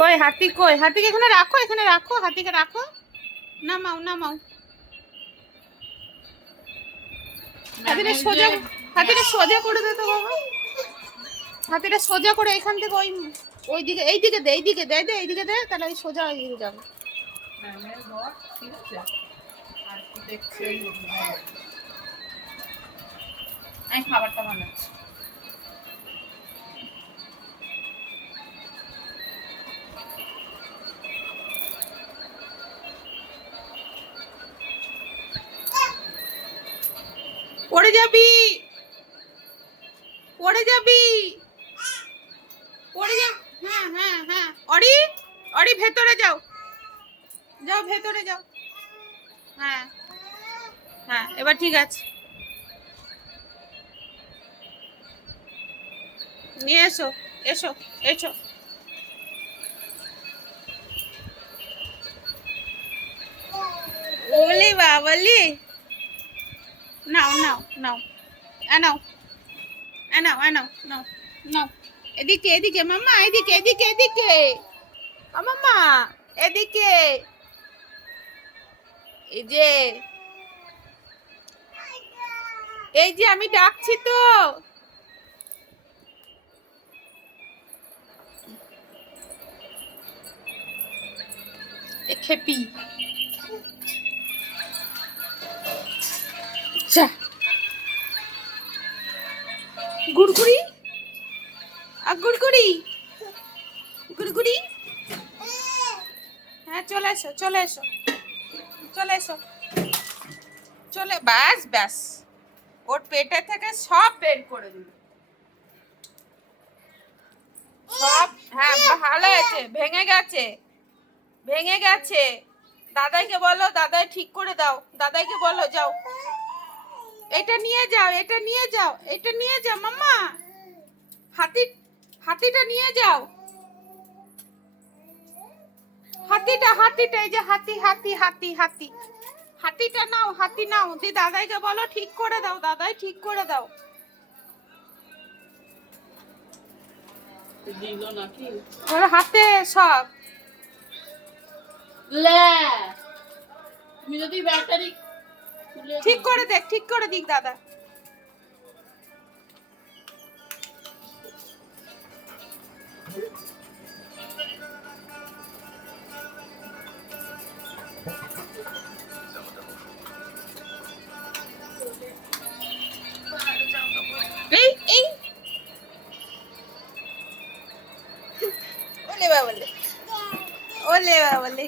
কই হাতি, কই হাতিকে এখানে রাখো, এখানে রাখো, হাতিকে রাখো। নামাও নামাও, হাতিটা সোজা, হাতিটা সোজা করে দে তো বাবা, হাতিটা সোজা করে এখান থেকে ওই ওই দিকে, এই দিকে দে, এই দিকে দে, দে এইদিকে দে, তাহলে ওই সোজা এগিয়ে যাবে। ঠিক আছে। আর কি দেখছেন? আমি খাবারটা বানাচ্ছি। পড়ে যাবি, পড়ে যাবি, পড়ে যাও। হ্যাঁ হ্যাঁ হ্যাঁ, অরি, অরি ভেতরে যাও, যাও ভেতরে যাও। হ্যাঁ হ্যাঁ, এবার ঠিক আছে, নিয়ে এসো, এসো, এসো। ওলে বাবালে, নাও নাও নাও, নাও নাও নাও নাও নাও, এদিকে এদিকে মাম্মা, এদিকে এদিকে এদিকে, মাম্মা এদিকে, এই যে, এই যে আমি ডাকছি তো। এ খেপি, যা গুড়গুড়ি, গুড়গুড়ি, গুড়গুড়ি। হ্যাঁ চলে এসো, চলে এসো, চলে এসো, চলে, ব্যাস ব্যাস, ওর পেটে থেকে সব বের করে দিল সব। হ্যাঁ ভালো হয়েছে, ভেঙে গেছে, ভেঙে গেছে। দাদাইকে বলো, দাদাই ঠিক করে দাও, দাদাইকে বলো, যাও এটা নিয়ে যাও, এটা নিয়ে যাও, এটা নিয়ে যাও মাম্মা, হাতি, হাতিটা নিয়ে যাও, হাতিটা, হাতিটা, এই যে হাতি, হাতি হাতি হাতি, হাতিটা নাও, হাতি নাও, দি দাদাইকে বলো ঠিক করে দাও, দাদাই ঠিক করে দাও। দিল নাকি? ওর হাতে সব। লে, তুমি যদি ব্যাটারি ঠিক করে দেখ, ঠিক করে দিক দাদা। এই এই, ওলে বাবালে, ওলে বাবালে।